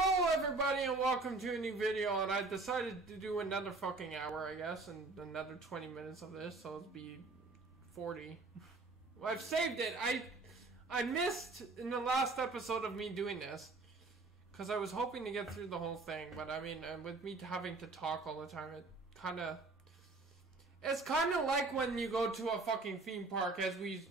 Hello everybody and welcome to a new video, and I decided to do another fucking hour, I guess, and another 20 minutes of this, so it'll be 40. Well, I've saved it. I missed in the last episode of me doing this, because I was hoping to get through the whole thing, but I mean, with me having to talk all the time, it's kind of like when you go to a fucking theme park, as we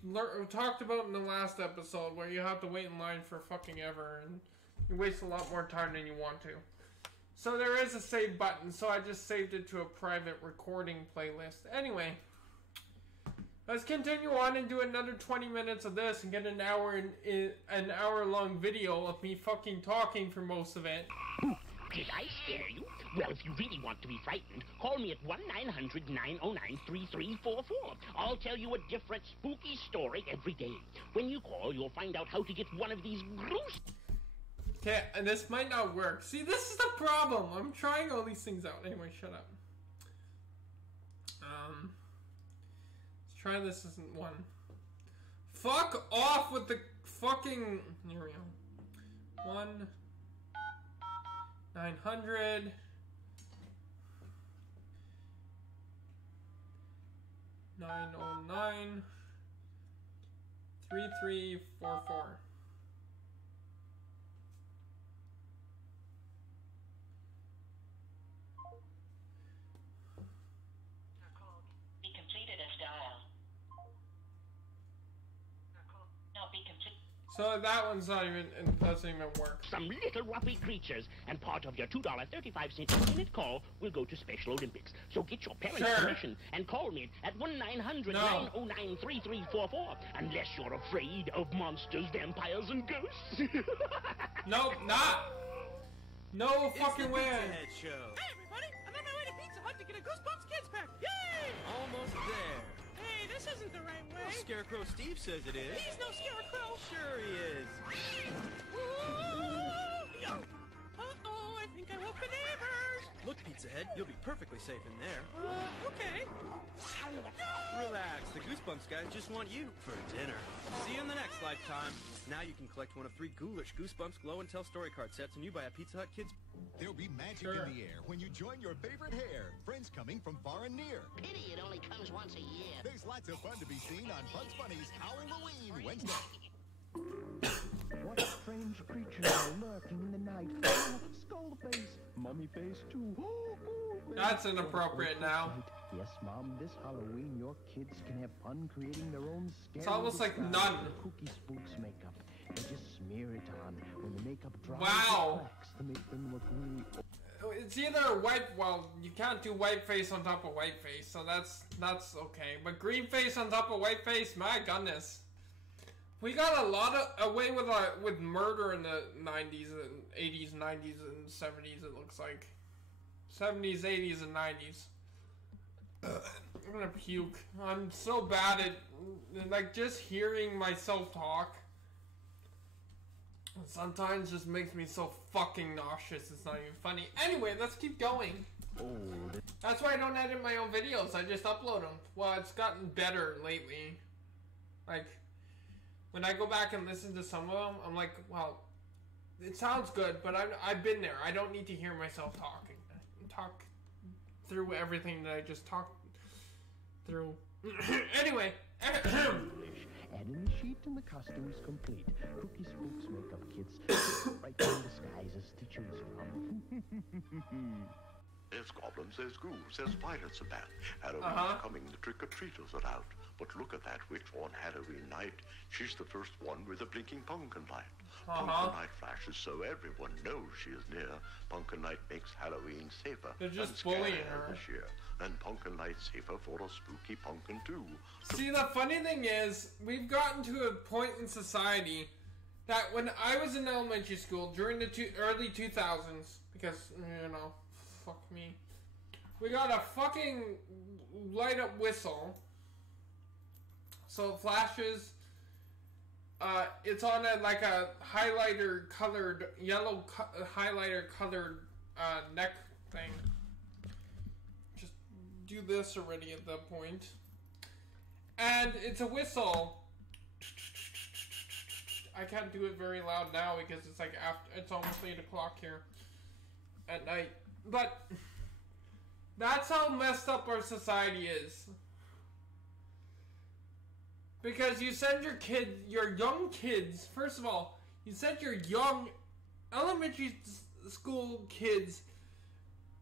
talked about in the last episode, where you have to wait in line for fucking ever, and you waste a lot more time than you want to. So there is a save button, so I just saved it to a private recording playlist. Anyway, let's continue on and do another 20 minutes of this and get an hour-long video of me fucking talking for most of it. Did I scare you? Well, if you really want to be frightened, call me at 1-900-909-3344. I'll tell you a different spooky story every day. When you call, you'll find out how to get one of these gruesome... Okay, and this might not work. See, this is the problem. I'm trying all these things out. Anyway, shut up. Let's try this as one. Fuck off with the fucking... Here we go. 1-900... 909 3344. Be completed as dial. Now be complete. So that one's not even, it doesn't even work. Some little ruffy creatures, and part of your $2.35 a minute call will go to Special Olympics. So get your parents' permission and call me at 1-900-909-3344, unless you're afraid of monsters, vampires, and ghosts. Nope, not. No fucking way. Head show. Hey everybody, I'm on my way to Pizza Hut to get a Goosebumps Kids Pack. Yay! Almost there. Hey, this isn't the right way. Well, Scarecrow Steve says it is. He's no scarecrow. Sure he is. Uh-oh, I think I woke the neighbors. Look, Pizza Head, you'll be perfectly safe in there. Okay. Relax, the Goosebumps guys just want you for dinner. See you in the next lifetime. Now you can collect one of 3 ghoulish Goosebumps Glow and Tell story card sets when you buy a Pizza Hut Kids. There'll be magic in the air when you join your favorite hair. Friends coming from far and near. Pity it only comes once a year. There's lots of fun to be seen on Bugs Bunny's Halloween Wednesday. What strange creatures are lurking in the night? Skull face, mummy face too. That's inappropriate now. Yes, Mom, this Halloween your kids can have fun creating their own scary It's almost like none. The Cookie Spooks makeup. They just smear it on when the makeup dries. Wow. Cracks to make them look really... It's either white, well, you can't do white face on top of white face, so that's okay. But green face on top of white face, my goodness. We got a lot of away with murder in the 90s and 80s, 90s and 70s, it looks like. 70s, 80s and 90s. I'm gonna puke. I'm so bad at, like, just hearing myself talk sometimes just makes me so fucking nauseous, it's not even funny. Anyway, let's keep going. That's why I don't edit my own videos, I just upload them. Well, it's gotten better lately. Like, when I go back and listen to some of them, I'm like, well, it sounds good, but I've been there. I don't need to hear myself talk through everything that I just talked through. Anyway. Add in the sheet and the costumes complete. Cookie Spooks makeup kits. Frightening disguises to choose from. There's goblins, there's ghouls, there's spiders about. Halloween's coming, the trick-or-treaters are out. But look at that witch on Halloween night. She's the first one with a blinking pumpkin light. Pumpkin light flashes so everyone knows she is near. Pumpkin light makes Halloween safer. They're just and bullying scarier her. this year. And pumpkin light safer for a spooky pumpkin too. See, the funny thing is, we've gotten to a point in society that when I was in elementary school, during the early 2000s, because, you know, fuck me, we got a fucking light-up whistle, so it flashes, it's on like a highlighter colored, yellow highlighter colored neck thing. Just do this already at that point. And it's a whistle I can't do it very loud now because it's like it's almost 8 o'clock here at night. But that's how messed up our society is. Because you send your young kids, first of all, you send your young elementary school kids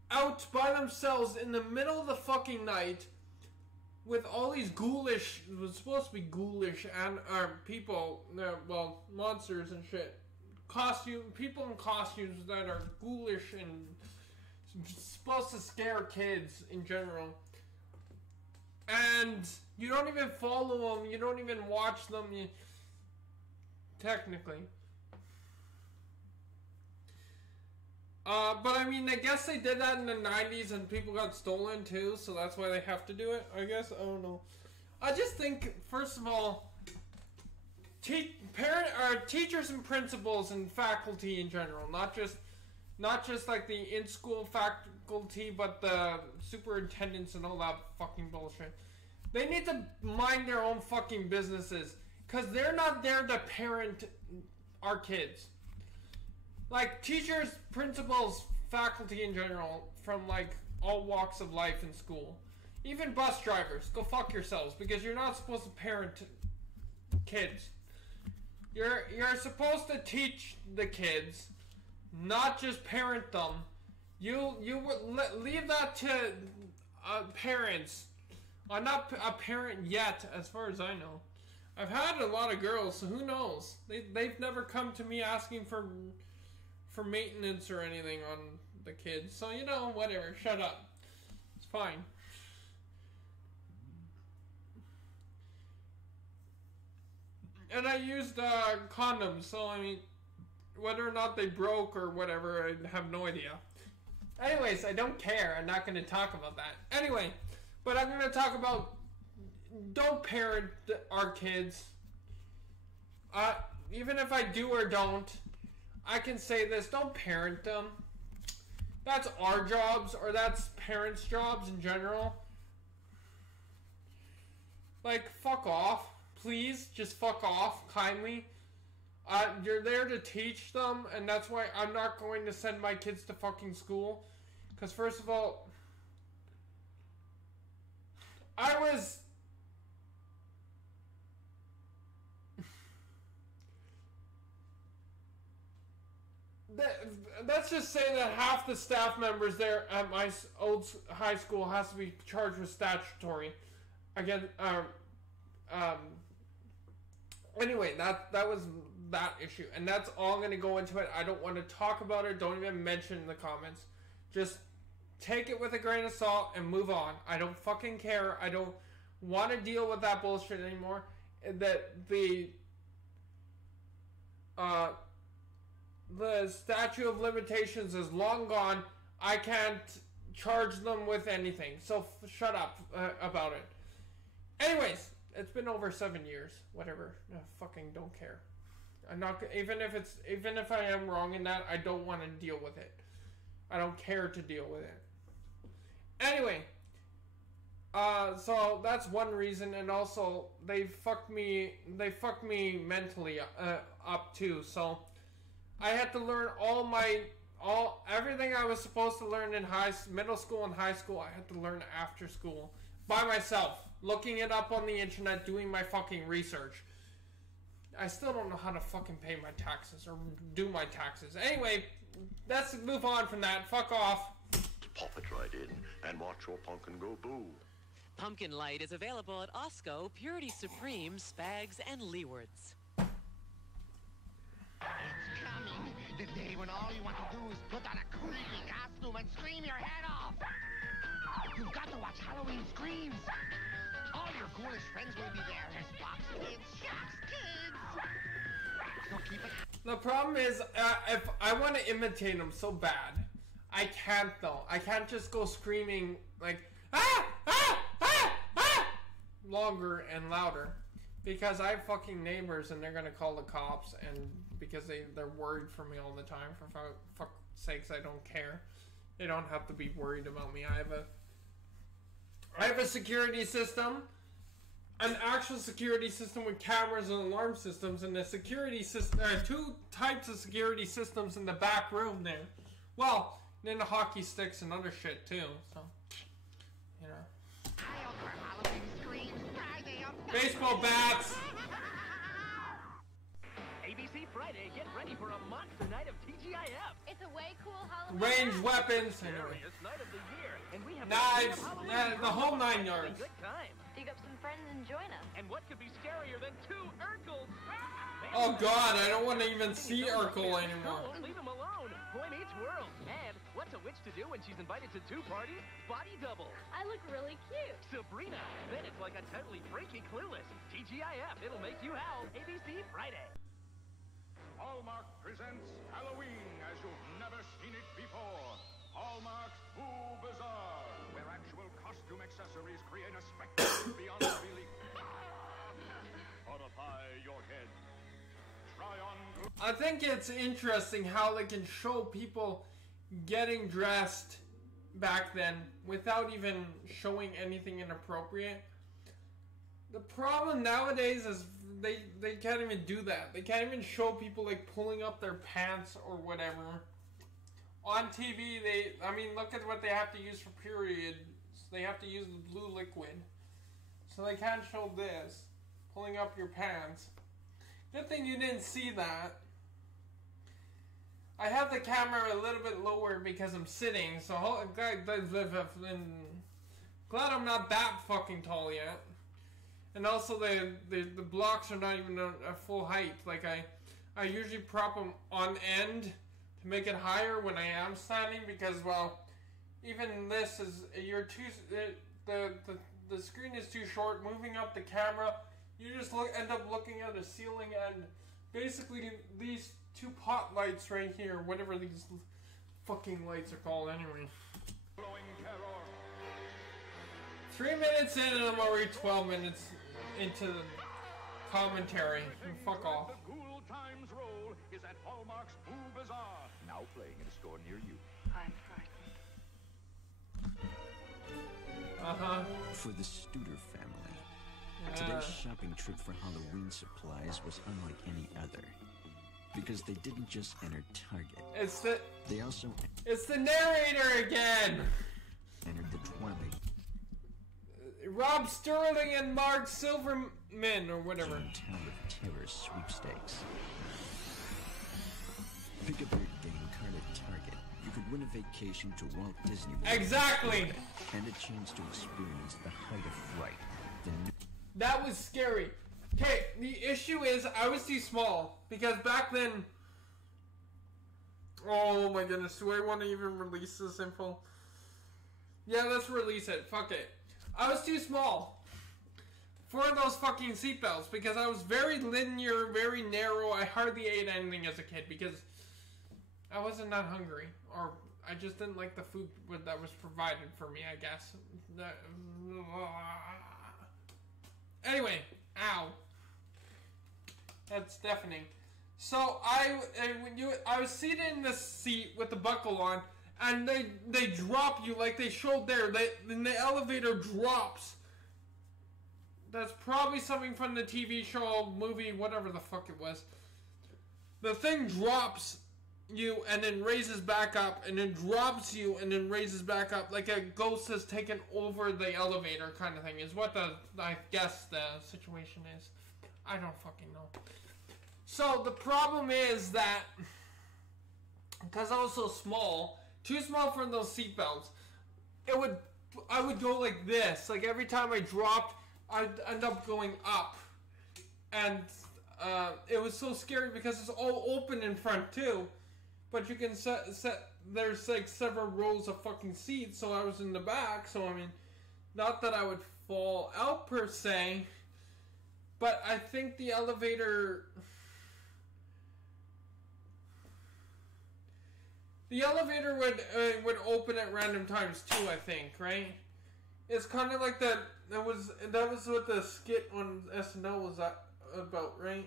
out by themselves in the middle of the fucking night with all these ghoulish, it was supposed to be ghoulish and people, well, monsters and shit. People in costumes that are ghoulish and supposed to scare kids in general. And you don't even follow them, you don't even watch them, technically. But I mean, I guess they did that in the 90s and people got stolen too, so that's why they have to do it, I guess. I don't know. I just think, first of all, teachers and principals and faculty in general, not just like the in-school faculty, but the superintendents and all that fucking bullshit. They need to mind their own fucking businesses, because they're not there to parent our kids. Like, teachers, principals, faculty in general, from like all walks of life in school. Even bus drivers, go fuck yourselves, because you're not supposed to parent kids. You're supposed to teach the kids, not just parent them. You would leave that to parents. I'm not a parent yet, as far as I know. I've had a lot of girls, so who knows? They've never come to me asking for maintenance or anything on the kids. So, you know, whatever. Shut up. It's fine. And I used condoms, so I mean, whether or not they broke or whatever, I have no idea. Anyways, I don't care. I'm not going to talk about that. Anyway, but I'm going to talk about don't parent our kids. Even if I do or don't, I can say this, don't parent them. That's our jobs, or that's parents' jobs in general. Like, fuck off. Please, just fuck off, kindly. You're there to teach them, and that's why I'm not going to send my kids to fucking school. Because first of all, let's just say that half the staff members there at my old high school has to be charged with statutory. Again, anyway, that was that issue, and that's all I'm going to go into it. I don't want to talk about it. Don't even mention in the comments. Just take it with a grain of salt and move on. I don't fucking care. I don't want to deal with that bullshit anymore. That the statute of limitations is long gone. I can't charge them with anything. So shut up about it. Anyways, it's been over 7 years. Whatever. I fucking don't care. I'm not even if I am wrong in that, I don't want to deal with it. I don't care to deal with it. Anyway, so that's one reason, and also they fucked me mentally up too. So I had to learn everything I was supposed to learn in middle school and high school. I had to learn after school by myself, looking it up on the internet, doing my fucking research. I still don't know how to fucking pay my taxes or do my taxes. Anyway, let's move on from that. Fuck off. Pop it right in and watch your pumpkin go boo. Pumpkin Light is available at Osco, Purity Supreme, Spags, and Leewards. It's coming. The day when all you want to do is put on a creepy costume and scream your head off. You've got to watch Halloween Screams. All your ghoulish friends will be there. There's Box Kids, Shocks Kids. So keep it. The problem is, if I want to imitate them so bad, I can't though. I can't just go screaming like longer and louder, because I have fucking neighbors and they're gonna call the cops, and because they're worried for me all the time. For fuck's sakes, I don't care. They don't have to be worried about me. I have a security system, an actual security system with cameras and alarm systems, and the security system, two types of security systems in the back room there. Well, then the hockey sticks and other shit too. So, you know, baseball bats. ABC Friday, get ready for a monster night of TGIF. It's a way cool Halloween. Ranged weapons. Scariest night of the year, and we have knives. The whole 9 yards. Good time. Dig up some friends and join us. And what could be scarier than 2 Urkels? Oh God, I don't want to even see Urkel anymore. Leave him alone. Boy meets world. And what's a witch to do when she's invited to 2 parties? Body double. I look really cute. Sabrina. Then it's like a totally freaky Clueless. TGIF. It'll make you howl. ABC Friday. Hallmark presents Halloween as you've never seen it before. Hallmark's Beausejour, where actual costume accessories create a spectacle beyond belief. Horrify your head. Try on. I think it's interesting how they can show people getting dressed back then without even showing anything inappropriate. The problem nowadays is they can't even do that. They can't even show people like pulling up their pants or whatever. On TV, look at what they have to use for periods. They have to use the blue liquid. So they can't show this. Pulling up your pants. Good thing you didn't see that. I have the camera a little bit lower because I'm sitting, so glad I'm not that fucking tall yet. And also the blocks are not even a full height. Like I usually prop them on end to make it higher when I am standing, because well, even this is the screen is too short. Moving up the camera, you just end up looking at the ceiling, and basically these 2 pot lights right here, whatever these fucking lights are called anyway. 3 minutes in and I'm already 12 minutes into the commentary. Fuck off. The Ghoul Times role is at Hallmark's Beausejour. Now playing in a store near you. I'm frightened. For the Studer family, today's shopping trip for Halloween supplies was unlike any other. Because they didn't just enter Target. It's the narrator again! Entered the Twilight. Rob Sterling and Mark Silverman, or whatever. Town of Terror sweepstakes. Pick up your game card at Target. You could win a vacation to Walt Disney World. Exactly! And a chance to experience the height of fright. That was scary. Okay, the issue is I was too small. Because back then... Oh my goodness, do I want to even release this info? Yeah, let's release it. Fuck it. I was too small for those fucking seatbelts because I was very linear, very narrow. I hardly ate anything as a kid because I wasn't that hungry. Or I just didn't like the food that was provided for me, I guess. Anyway, ow. That's deafening. So I was seated in the seat with the buckle on, and they drop you like they showed there. Then the elevator drops. That's probably something from the TV show, movie, whatever the fuck it was. The thing drops you and then raises back up, and then drops you and then raises back up, like a ghost has taken over the elevator kind of thing, is what I guess the situation is. I don't fucking know. So the problem is that because I was so small, too small for those seatbelts, I would go like this. Like every time I dropped, I'd end up going up, and it was so scary because it's all open in front too. But you can set there's like several rows of fucking seats, so I was in the back. So I mean, not that I would fall out per se, but I think the elevator. The elevator would open at random times too, I think, right? It's kind of like that. That was what the skit on SNL was about, right?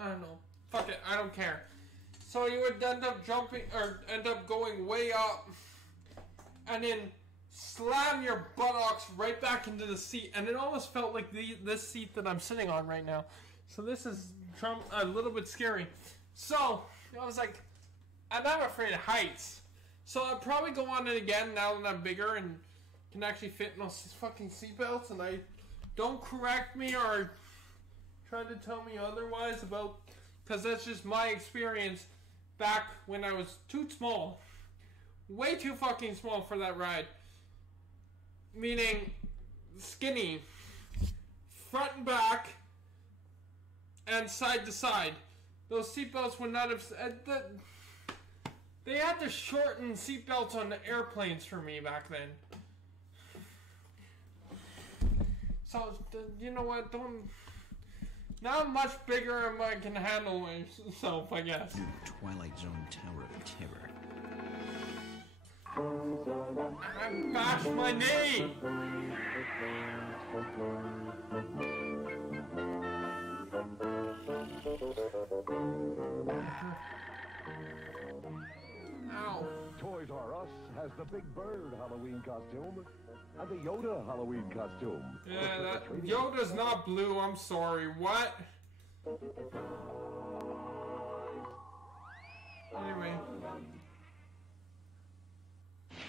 I don't know. Fuck it, I don't care. So you would end up jumping or end up going way up, and then slam your buttocks right back into the seat, and it almost felt like this seat that I'm sitting on right now. So this is a little bit scary. So I was like, I'm not afraid of heights. So I'll probably go on it again now that I'm bigger and can actually fit in those fucking seatbelts. And don't correct me or try to tell me otherwise about, because that's just my experience back when I was too small. Way too fucking small for that ride. Meaning skinny. Front and back. And side to side. Those seatbelts would not have... They had to shorten seatbelts on the airplanes for me back then. So, you know what? Now I'm much bigger and I can handle myself, I guess. Twilight Zone Tower of Terror. I bashed my knee! Ow. Toys R Us has the Big Bird Halloween costume and the Yoda Halloween costume. Yeah, that Yoda's not blue, I'm sorry. What? Anyway.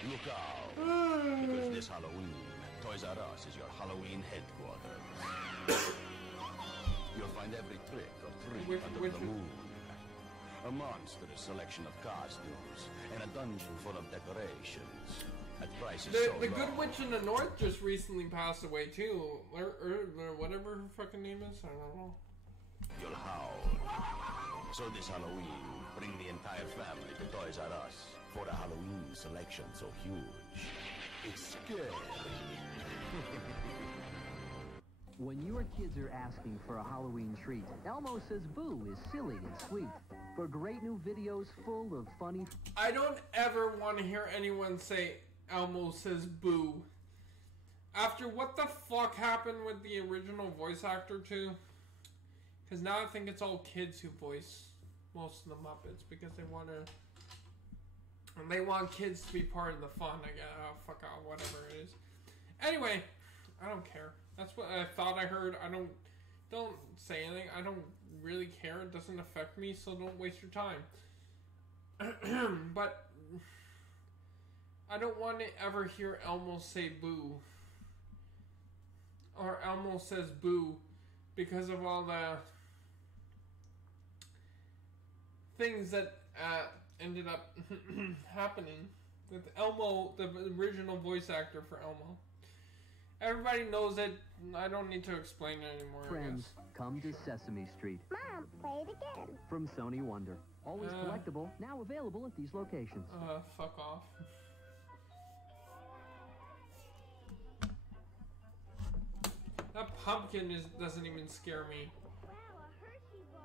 Look out, because this Halloween, Toys R Us is your Halloween headquarters. You'll find every trick or treat under the moon. A monstrous selection of costumes and a dungeon full of decorations. At prices The Good Witch in the North just recently passed away too, or whatever her fucking name is. I don't know. You'll howl. So this Halloween, bring the entire family to Toys R Us for a Halloween selection so huge. It's scary. When your kids are asking for a Halloween treat, Elmo Says Boo is silly and sweet. For great new videos full of funny... I don't ever want to hear anyone say Elmo Says Boo. After what the fuck happened with the original voice actor too? Because now I think it's all kids who voice most of the Muppets because they want to... And they want kids to be part of the fun, I guess. Oh, fuck off, whatever it is. Anyway, I don't care. That's what I thought I heard. Don't say anything. I don't really care. It doesn't affect me, so don't waste your time. But I don't want to ever hear Elmo say boo. Or Elmo Says Boo because of all the things that ended up happening with Elmo, the original voice actor for Elmo. Everybody knows it. I don't need to explain it anymore. Friends, come to Sesame Street. Mom, play it again. From Sony Wonder. Always collectible, now available at these locations. Fuck off. That pumpkin doesn't even scare me. Wow, a Hershey bar.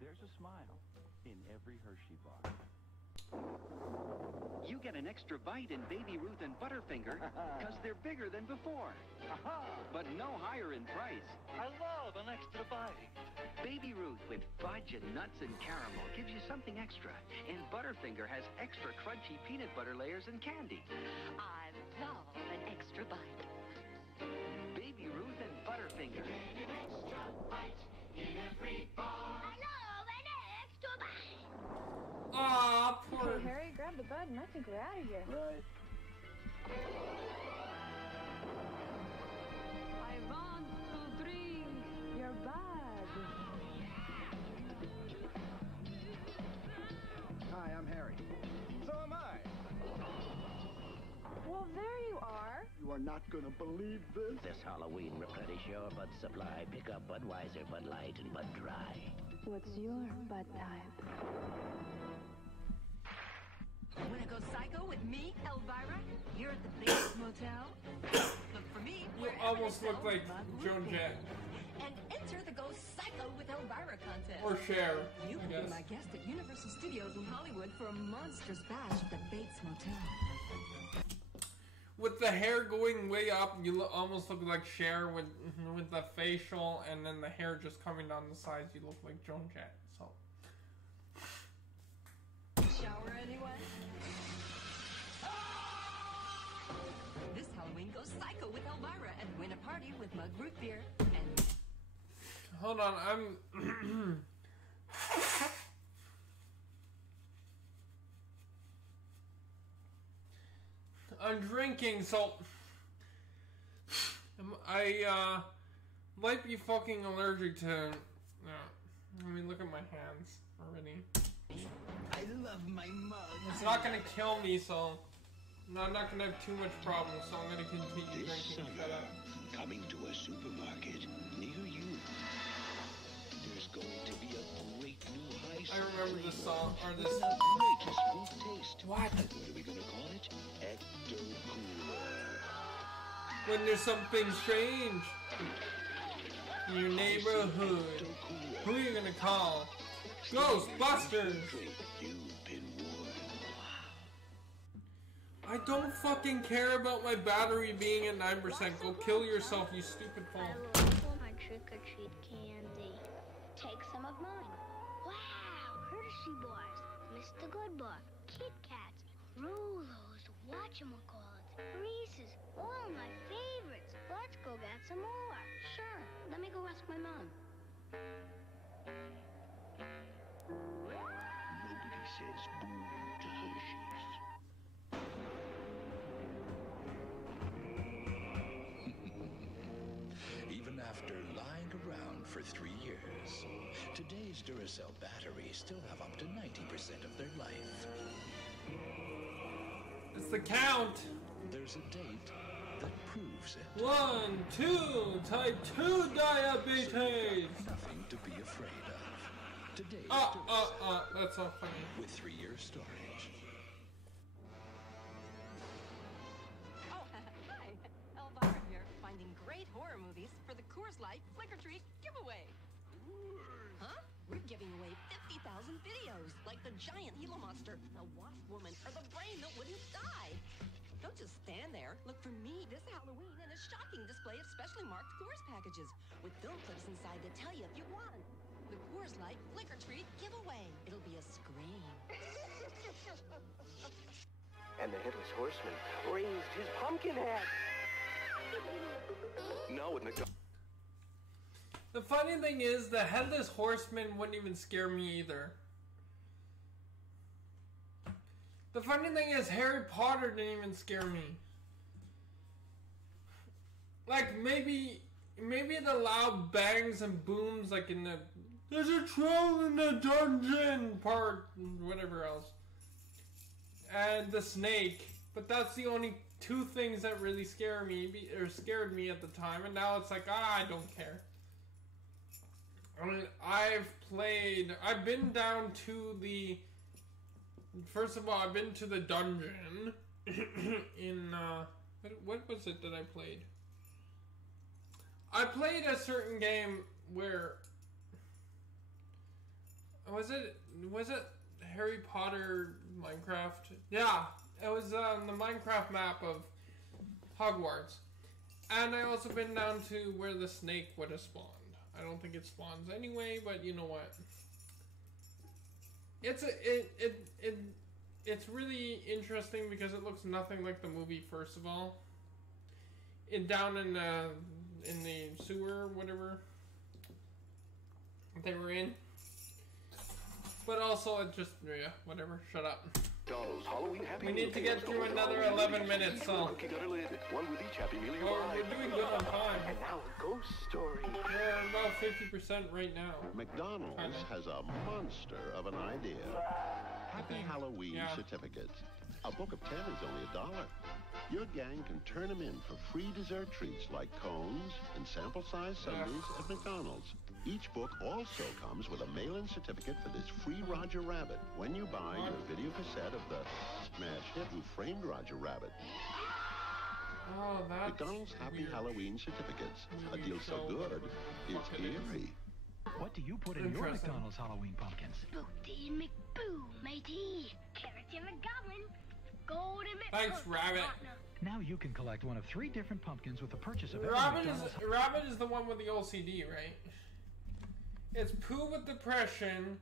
There's a smile in every Hershey bar. You get an extra bite in Baby Ruth and Butterfinger because they're bigger than before. But no higher in price. I love an extra bite. Baby Ruth with fudge and nuts and caramel gives you something extra. And Butterfinger has extra crunchy peanut butter layers and candy. I love an extra bite. Baby Ruth and Butterfinger. An extra bite in every bar. I love an extra bite. Aw, poor... Hey, Harry, grab the bud and I think we're out of here. Right. I want to drink your bud. Hi, I'm Harry. So am I. Well, there you are. You are not gonna believe this. This Halloween, replenish your Bud supply. Pick up Budweiser, Bud Light, and Bud Dry. What's your bud type? Wanna go psycho with me, Elvira? Here at the Bates Motel? Look for me. You almost look like Joan Jett. And enter the Go Psycho with Elvira contest. Or Cher, You I can guess. be my guest at Universal Studios in Hollywood for a monstrous bash at the Bates Motel. With the hair going way up, you almost look like Cher with the facial, and then the hair just coming down the sides. You look like Joan Jett. So. Shower anyone? Halloween, go psycho with Elvira and win a party with mug root beer. And hold on, I'm drinking, so I might be fucking allergic to. I mean, look at my hands already. I love my mug. It's not gonna kill me, so I'm not gonna have too much problems. So I'm gonna continue This drinking. summer, coming to a supermarket near you. There's going to be a great new high school. I remember this song, or this. Outrageous fruit taste. What? What are we gonna call it? Ecto Cooler. When there's something strange in your neighborhood, who are you gonna call? Ghostbusters! You've been warned. I don't fucking care about my battery being at 9%. Go kill yourself, you stupid phone. I love my trick-or-treat candy. Take some of mine. Wow, Hershey bars, Mr. Good Bar, Kit Kats, Rolos, whatchamacallits, Reese's, all my favorites. Let's go get some more. Sure, let me go ask my mom. Nobody says boo to Hershey's. Even after lying around for 3 years, today's Duracell batteries still have up to 90% of their life. It's the count. There's a date that proves it. 1, 2, type 2 diabetes. Nothing to be afraid of. Today's that's so funny. with 3-year storage. oh, hi, Elvira here, finding great horror movies for the Coors Light Flick or Treat giveaway. Huh? We're giving away 50,000 videos, like the giant Gila monster, the wasp woman, or the brain that wouldn't die. Don't just stand there. Look for me this Halloween in a shocking display of specially marked Coors packages with film clips inside that tell you if you won. The Coors Light Flick or Treat giveaway. It'll be a scream. And the Headless Horseman raised his pumpkin hat. Now with McDonald's. The funny thing is, the Headless Horseman wouldn't even scare me either. The funny thing is, Harry Potter didn't even scare me. Like, maybe the loud bangs and booms, like in the "there's a troll in the dungeon" part, whatever else. And the snake. But that's the only two things that really scared me at the time. And now it's like, I don't care. I mean, I've been down to the, first of all, I've been to the dungeon in, what was it that I played? I played a certain game where, was it Harry Potter Minecraft? Yeah, it was the Minecraft map of Hogwarts. And I also been down to where the snake would have spawned. I don't think it spawns anyway, but you know what? It's really interesting because it looks nothing like the movie. First of all, down in the sewer, whatever they were in. But also, it just whatever. Shut up. We need to get through another 11 minutes, so One with each Happy Meal you we're buy. doing good on time. And now a ghost story. We're about 50% right now. McDonald's has a monster of an idea. Happy Halloween certificate. A book of 10 is only $1. Your gang can turn them in for free dessert treats like cones and sample-sized sundaes at McDonald's. Each book also comes with a mail-in certificate for this free Roger Rabbit when you buy your video cassette of the smash hit Who Framed Roger Rabbit. Oh, that's McDonald's Happy Halloween certificates. A deal so good, it's eerie. What do you put in your McDonald's Halloween pumpkins? Booty and McBoo, matey. Carrots and McGoblin. Golden Thanks, Rabbit. Now you can collect one of 3 different pumpkins with the purchase of every Rabbit McDonald's. Rabbit is the one with the OCD, right? It's Pooh with depression,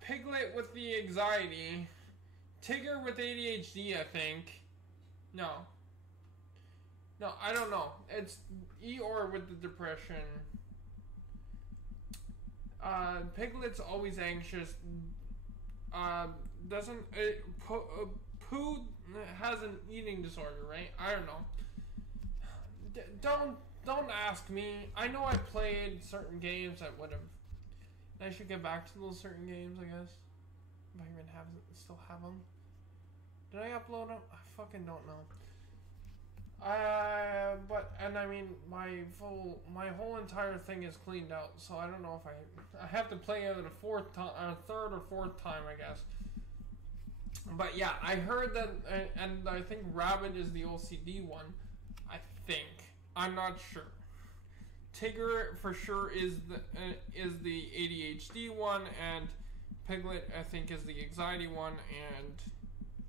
Piglet with the anxiety, Tigger with ADHD, I think. No. No, I don't know. It's Eeyore with the depression. Piglet's always anxious. Pooh has an eating disorder, right? I don't know. Don't ask me. I know I played certain games that would have. I should get back to those certain games, I guess. If I even still have them. Did I upload them? I fucking don't know. I mean, my whole entire thing is cleaned out, so I don't know if I have to play it a third or fourth time, I guess. But yeah, I heard that, and I think Rabbit is the OCD one. I think. I'm not sure. Tigger for sure is the ADHD one, and Piglet I think is the anxiety one, and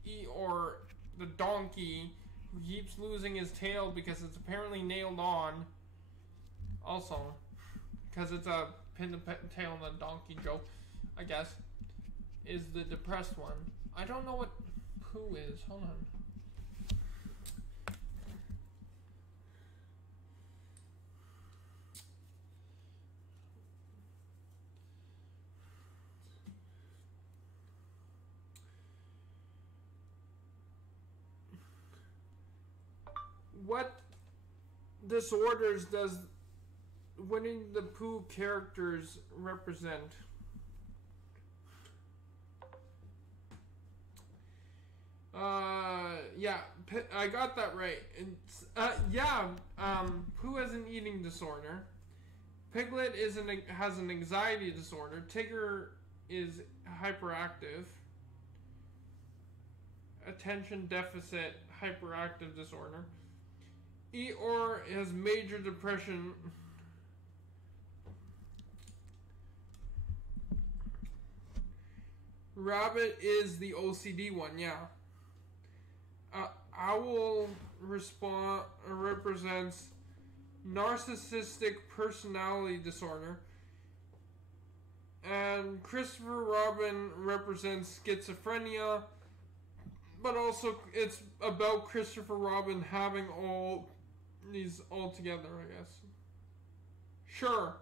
Eeyore the donkey who keeps losing his tail because it's apparently nailed on. Also, because it's a pin the tail on the donkey joke, I guess, is the depressed one. I don't know what Pooh is. Hold on. What disorders does Winnie the Pooh characters represent? Yeah, I got that right. Pooh has an eating disorder. Piglet has an anxiety disorder. Tigger is hyperactive. Attention deficit hyperactive disorder. Eeyore has major depression. Rabbit is the OCD one, yeah. Owl represents narcissistic personality disorder. And Christopher Robin represents schizophrenia. But also, it's about Christopher Robin having all these all together, I guess. Sure.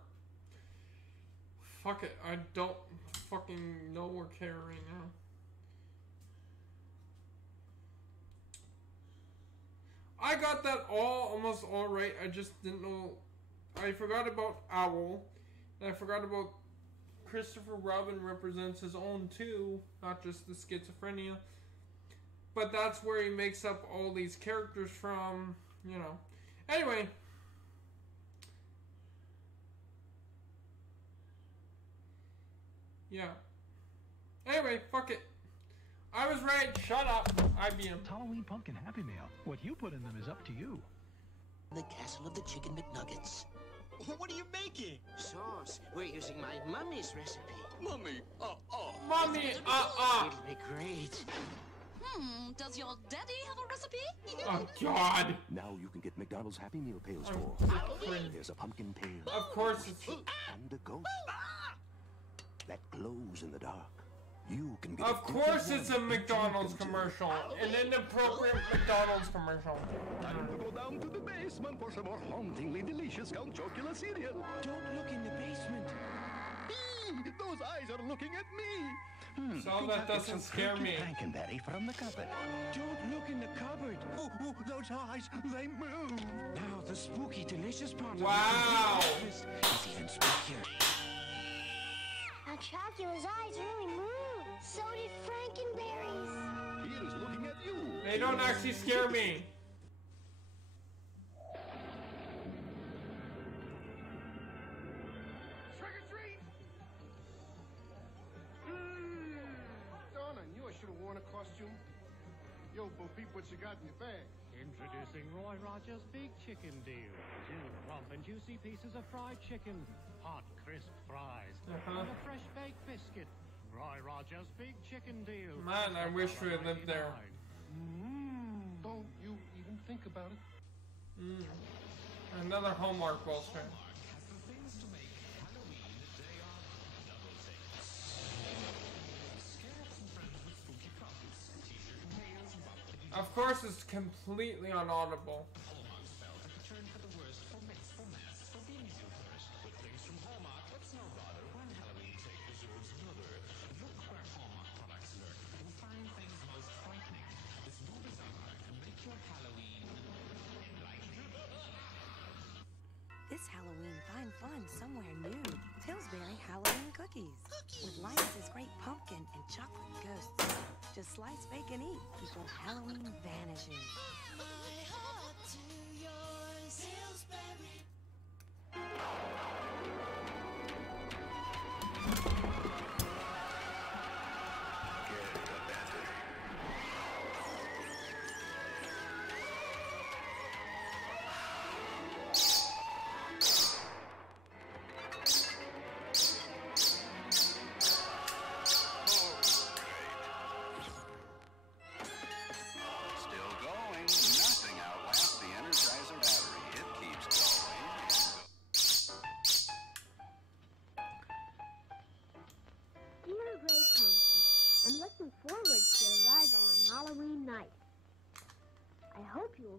Fuck it. I don't fucking know or care right now. I got that almost all right. I just didn't know. I forgot about Owl. And I forgot about Christopher Robin represents his own too, not just the schizophrenia. But that's where he makes up all these characters from, you know. Anyway. Yeah. Anyway, fuck it. I was right. Shut up, IBM. Halloween Pumpkin Happy Meal. What you put in them is up to you. The Castle of the Chicken McNuggets. What are you making? Sauce. We're using my mummy's recipe. Mummy, Mommy, It'll be great. Does your daddy have a recipe? Oh, God. Now you can get McDonald's Happy Meal pails for. There's a pumpkin pail. Of course it's... And a ghost that glows in the dark. You can get Of course it's a McDonald's commercial. An inappropriate McDonald's commercial. Time to go down to the basement for some more hauntingly delicious Count Chocula cereal. Don't look in the basement. Those eyes are looking at me. So that doesn't scare me. Frankenberry from the cupboard. Don't look in the cupboard. Oh, those eyes, they move. Now the spooky, delicious part Wow. of the breakfast is even spookier. Now Chocula's eyes really move. So did Frankenberry's. He is looking at you. They don't actually scare me. Darn, I knew I should have worn a costume. Yo, Bo Peep, what you got in your bag? Introducing Roy Rogers' Big Chicken Deal. 2 plump and juicy pieces of fried chicken, hot, crisp fries, and a fresh baked biscuit. Roy Rogers' Big Chicken Deal. Man, I wish we had lived there. Don't you even think about it. Another homework well spent. Of course, it's completely unaudible. find fun somewhere new. Pillsbury Halloween cookies. With lights as great pumpkin and chocolate ghosts. Just slice, bake, and eat before Halloween vanishes. My heart to yours, Pillsbury.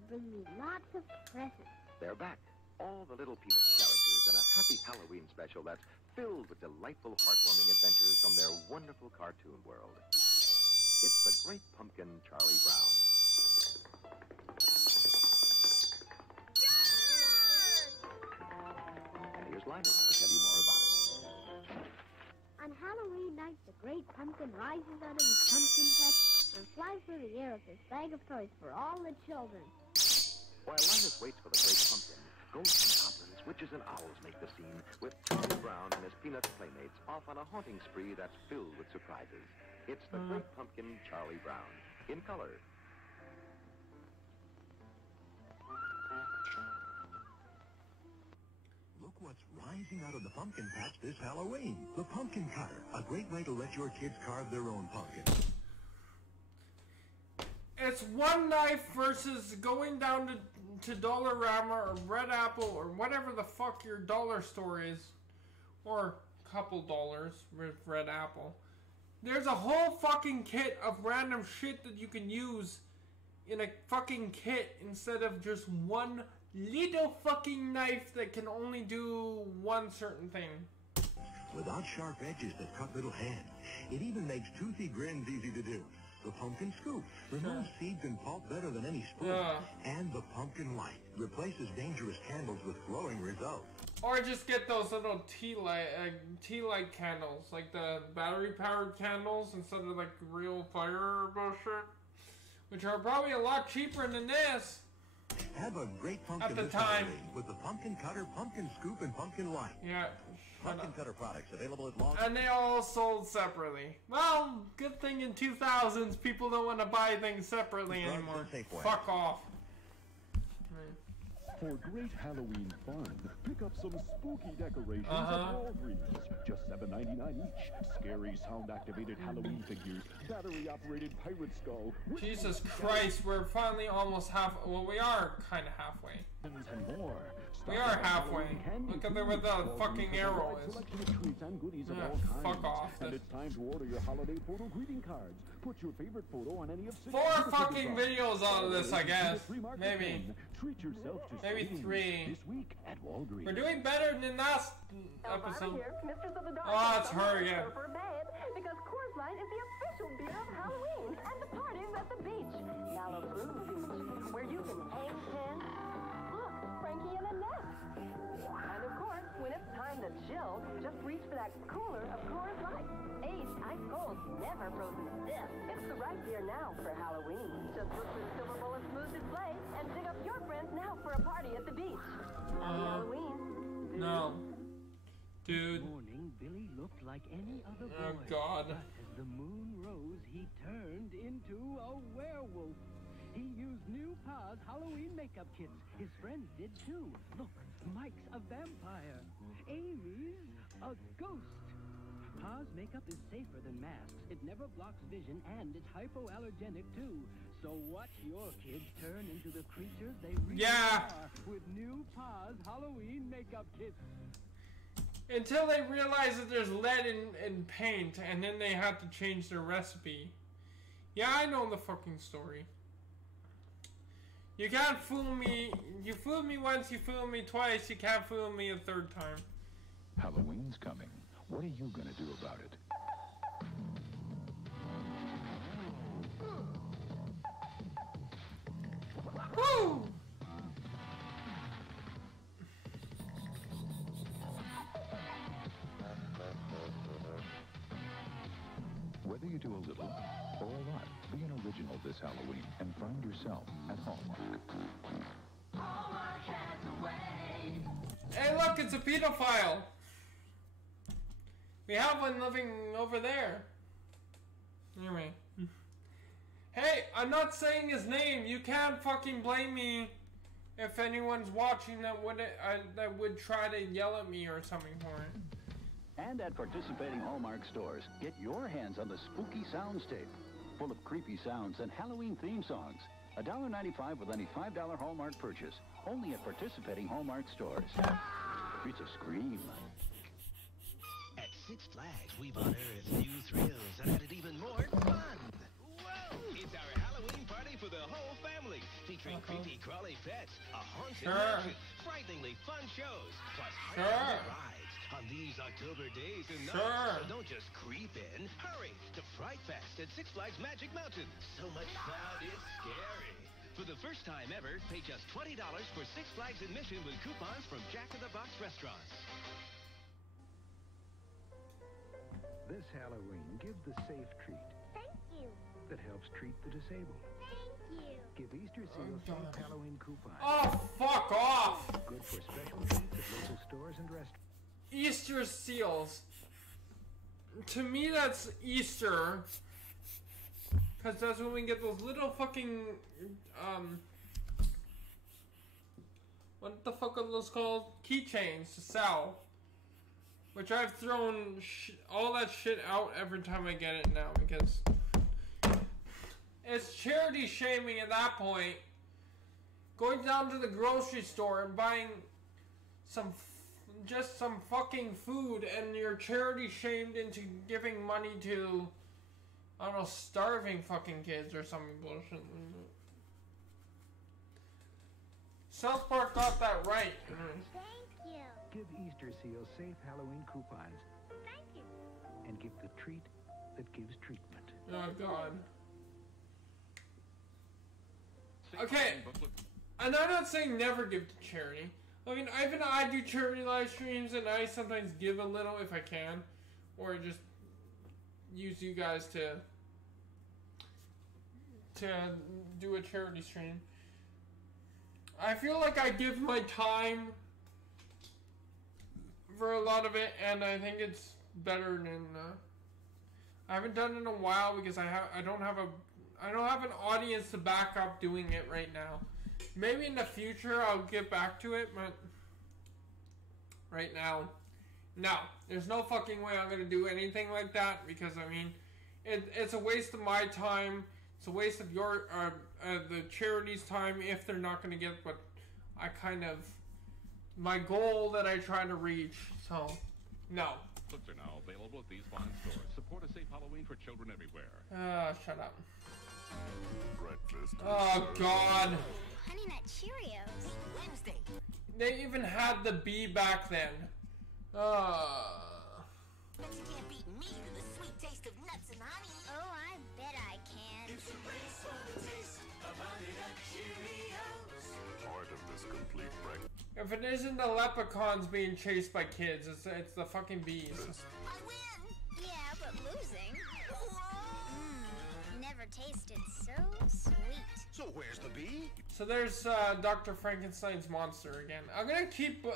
Bring me lots of presents. They're back. All the little Peanuts characters in a happy Halloween special that's filled with delightful, heartwarming adventures from their wonderful cartoon world. It's the Great Pumpkin Charlie Brown. And here's Linus to tell you more about it. On Halloween night, the Great Pumpkin rises out of his pumpkin patch and flies through the air with his bag of toys for all the children. While Linus waits for the Great Pumpkin, ghosts and goblins, witches and owls make the scene, with Charlie Brown and his Peanuts playmates off on a haunting spree that's filled with surprises. It's the Great Pumpkin Charlie Brown, in color. Look what's rising out of the pumpkin patch this Halloween. The Pumpkin Cutter, a great way to let your kids carve their own pumpkin. It's one knife versus going down to Dollarama or Red Apple or whatever the fuck your dollar store is. Or a couple dollars with Red Apple. There's a whole fucking kit of random shit that you can use in a fucking kit instead of just one little fucking knife that can only do one certain thing. Without sharp edges that cut little hands, it even makes toothy grins easy to do. The Pumpkin Scoop removes seeds and pulp better than any spoon. And the Pumpkin Light replaces dangerous candles with glowing results. Or just get those little tea light candles, like the battery-powered candles instead of like real fire bullshit, which are probably a lot cheaper than this. Have a great pumpkin at the this time Halloween with the Pumpkin Cutter, Pumpkin Scoop, and Pumpkin Light. Yeah. Pumpkin Cutter products available at Long. And they all sold separately. Well, good thing in 2000s people don't want to buy things separately anymore. Fuck off. For great Halloween fun, pick up some spooky decorations at Walgreens. Just $7.99 each. Scary sound-activated Halloween figures, battery-operated pirate skull. Jesus Christ, we're finally almost half. Well, we are kind of halfway. And more. We are halfway. Look at where the fucking arrow is. Fuck off. And it's time to order your holiday photo greeting cards. Put your favorite photo on any of 6 4 fucking videos out of this, I guess. Maybe. Treat yourself to maybe 3. This week at Walgreens. We're doing better than last episode. Oh, it's her again. Because Coors Light is the official beer of Halloween and the parties at the beach. Malibu Beach, where you can hang 10. Look, Frankie and Annette. And of course, when it's time to chill, just reach for that cooler of Coors Light. Aged ice cold, never frozen stiff. It's the right beer now for Halloween. Just look for the silver bullet smooth display and dig up your friends now for a party at the beach. Happy Halloween. No. Dude. This morning, Billy looked like any other boy. Oh, God. But as the moon rose, he turned into a werewolf. He used new Pa's Halloween makeup kits. His friends did too. Look, Mike's a vampire. Amy's a ghost. Pa's makeup is safer than masks. It never blocks vision, and it's hypoallergenic too. So watch your kids turn into the creatures they really are with new Pa's Halloween makeup kits. Until they realize that there's lead in paint, and then they have to change their recipe. Yeah, I know the fucking story. You can't fool me. You fooled me once, you fooled me twice, you can't fool me a third time. Halloween's coming. What are you gonna do about it? Woo! Whether you do a little or a lot, be an original this Halloween and find yourself at Hallmark. Hallmark has a way. Hey, look, it's a pedophile. We have one living over there. Anyway. Hey, I'm not saying his name. You can't fucking blame me if anyone's watching that would try to yell at me or something for it. And at participating Hallmark stores, get your hands on the Spooky Sounds tape, full of creepy sounds and Halloween theme songs. $1.95 with any $5 Hallmark purchase, only at participating Hallmark stores. It's a scream. At Six Flags, we've unearthed new thrills and added even more fun. Whoa! It's our Halloween party for the whole family, featuring creepy crawly pets, a haunted mansion, frighteningly fun shows, plus high rides. On these October days and nights, so don't just creep in. Hurry to Fright Fest at Six Flags Magic Mountain. So much fun, it's scary. For the first time ever, pay just $20 for Six Flags admission with coupons from Jack in the Box restaurants. This Halloween, give the safe treat. Thank you. That helps treat the disabled. Thank you. Give Easter Seal safe Halloween coupons. Oh, fuck off! Good for special treats at local stores and restaurants. Easter seals. To me, that's Easter. Because that's when we get those little fucking, what the fuck are those called? Keychains to sell. Which I've thrown all that shit out every time I get it now. Because it's charity shaming at that point. Going down to the grocery store and buying just some fucking food, and you're charity shamed into giving money to, I don't know, starving fucking kids or something bullshit. South Park got that right. Thank you. Give Easter Seal safe Halloween coupons. Thank you. And give the treat that gives treatment. Oh, God. Okay, and I'm not saying never give to charity. I mean, even I do charity live streams, and I sometimes give a little if I can, or just use you guys to do a charity stream. I feel like I give my time for a lot of it, and I think it's better than I haven't done it in a while because I don't have an audience to back up doing it right now. Maybe in the future I'll get back to it, but right now, no. There's no fucking way I'm gonna do anything like that because I mean, it's a waste of my time. It's a waste of your the charity's time if they're not gonna get what I my goal that I try to reach. So, no. Books are now available at these fine stores. Support a safe Halloween for children everywhere. Shut up. Breakfast. Oh, God. Honey Nut Cheerios. Wednesday. They even had the bee back then. Bet you can't beat me to the sweet taste of nuts and honey. Oh, I bet I can. It's a race for the taste of Honey Nut Cheerios. Part of this complete breakfast. If it isn't the leprechauns being chased by kids, it's the fucking bees. I win. Yeah, but losing. Never tasted so sweet. So where's the bee? So there's Dr. Frankenstein's monster again. I'm gonna keep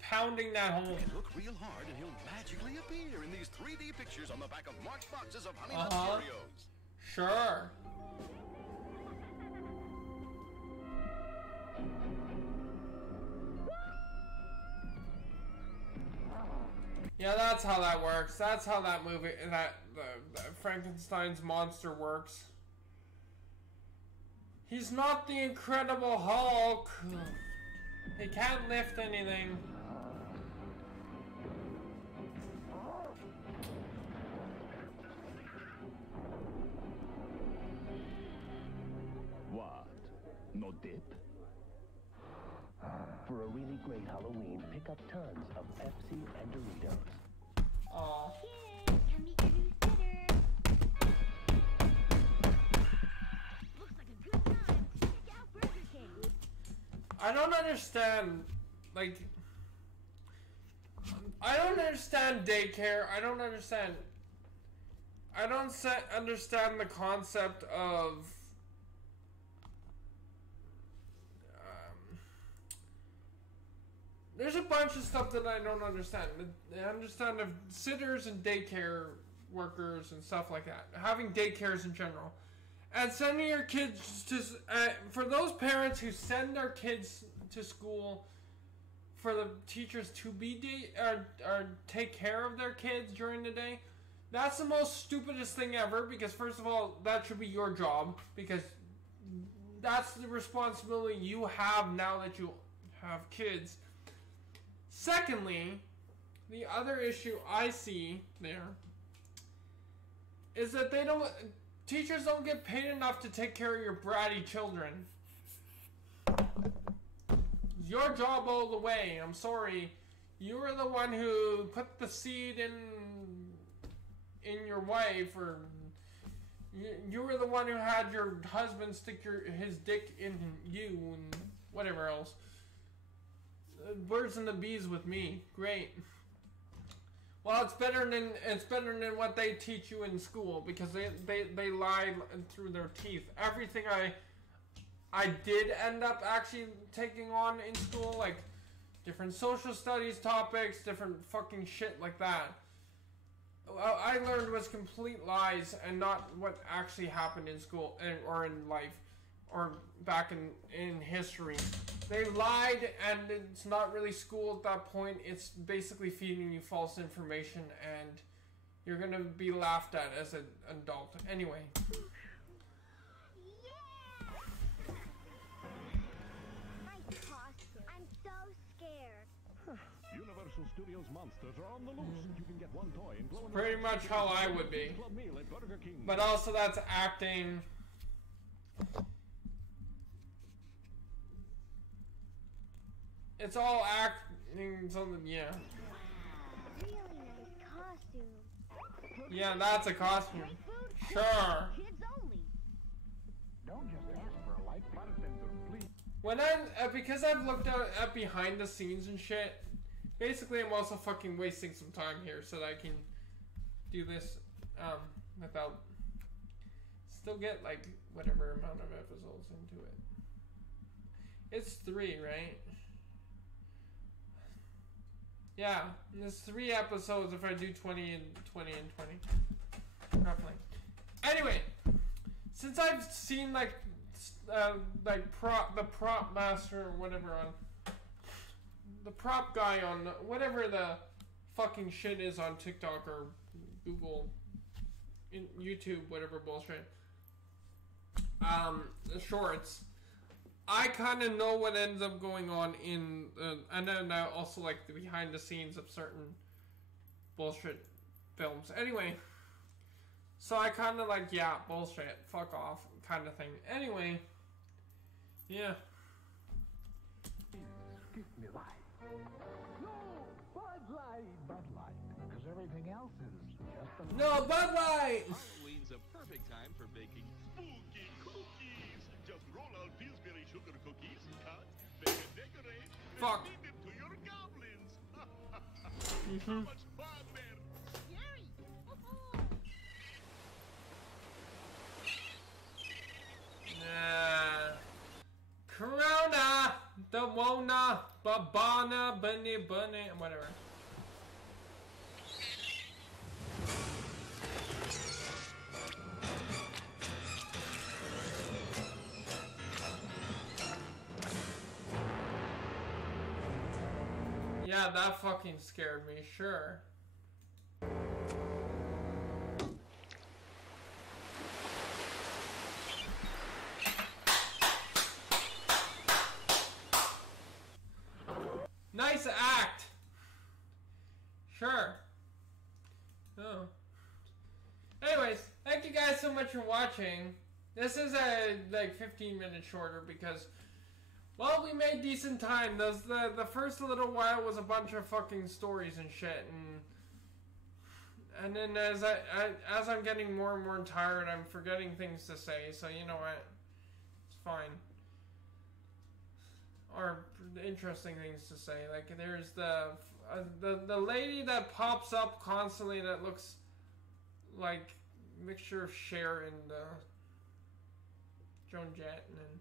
pounding that home. Look real hard and he'll magically appear in these 3D pictures on the back of marked boxes of Honey Nut Cheerios. Sure. Yeah, that's how that works. That's how that movie, the Frankenstein's monster works. He's not the Incredible Hulk. He can't lift anything. What? No dip? For a really great Halloween, pick up tons of Pepsi and Doritos. Aww. Kids, come meet your new sitter. Looks like a good time. Check out Burger King. I don't understand, like, I don't understand daycare. I don't understand. understand the concept of there's a bunch of stuff that I don't understand. I understand of sitters and daycare workers and stuff like that. Having daycares in general. And sending your kids to... for those parents who send their kids to school for the teachers to be or take care of their kids during the day, that's the most stupidest thing ever, because first of all, that should be your job, because that's the responsibility you have now that you have kids. Secondly, the other issue I see there is that teachers don't get paid enough to take care of your bratty children. Your job all the way. I'm sorry. You were the one who put the seed in your wife, or you were the one who had your husband stick his dick in you and whatever else. Birds and the bees with me. Great. Well, it's better than what they teach you in school, because they lie through their teeth. Everything I did end up actually taking on in school, like different social studies topics, different fucking shit like that, I learned was complete lies and not what actually happened in school or in life or back in history. They lied, and it's not really school at that point. It's basically feeding you false information, and you're gonna be laughed at as an adult. Anyway. I'm so scared. Universal Studios monsters are on the loose. You can get one toy and glow in the Pretty much how I would be. Club meal at Burger King. But also that's acting. It's all acting something, yeah. Really nice costume. Yeah, that's a costume. Sure. Kids only. Don't just ask for a light bartender, please. When because I've looked at behind the scenes and shit, basically I'm also fucking wasting some time here so that I can do this without still get like whatever amount of episodes into it. It's 3, right? Yeah, and there's 3 episodes if I do 20 and 20 and 20. Roughly. Anyway, since I've seen the prop master or whatever on the prop guy on whatever the fucking shit is on TikTok or Google, YouTube, whatever bullshit. The shorts. I kind of know what ends up going on in, and then also like the behind the scenes of certain bullshit films. Anyway, so I kind of like, yeah, bullshit, fuck off, kind of thing. Anyway, yeah. Kiss me right. No, Bud Light. Bud Light, because everything else is just a... No, Bud Light! Halloween's a perfect time for baking spooky cookies. Just roll out Pillsbury sugar cookies, cut, bake and decorate, Fuck. and feed them to your goblins. Mm-hmm. So much fun there. Corona, the Wona, Babana, Bunny, whatever. Yeah, that fucking scared me, sure. Nice act. Sure. Oh. Anyways, thank you guys so much for watching. This is a 15-minute shorter because, well, we made decent time. The first little while was a bunch of fucking stories and shit, and then as I'm getting more and more tired, I'm forgetting things to say. So you know what? It's fine. Or interesting things to say. Like there's the lady that pops up constantly that looks like mixture of Cher and Joan Jett. And then,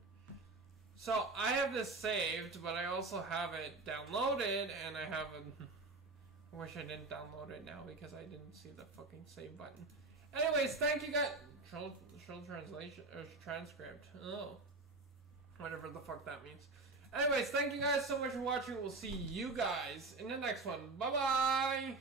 so I have this saved, but I also have it downloaded, and I haven't. I wish I didn't download it now because I didn't see the fucking save button. Anyways, thank you guys. Troll translation or transcript. Oh, whatever the fuck that means. Anyways, thank you guys so much for watching. We'll see you guys in the next one. Bye bye.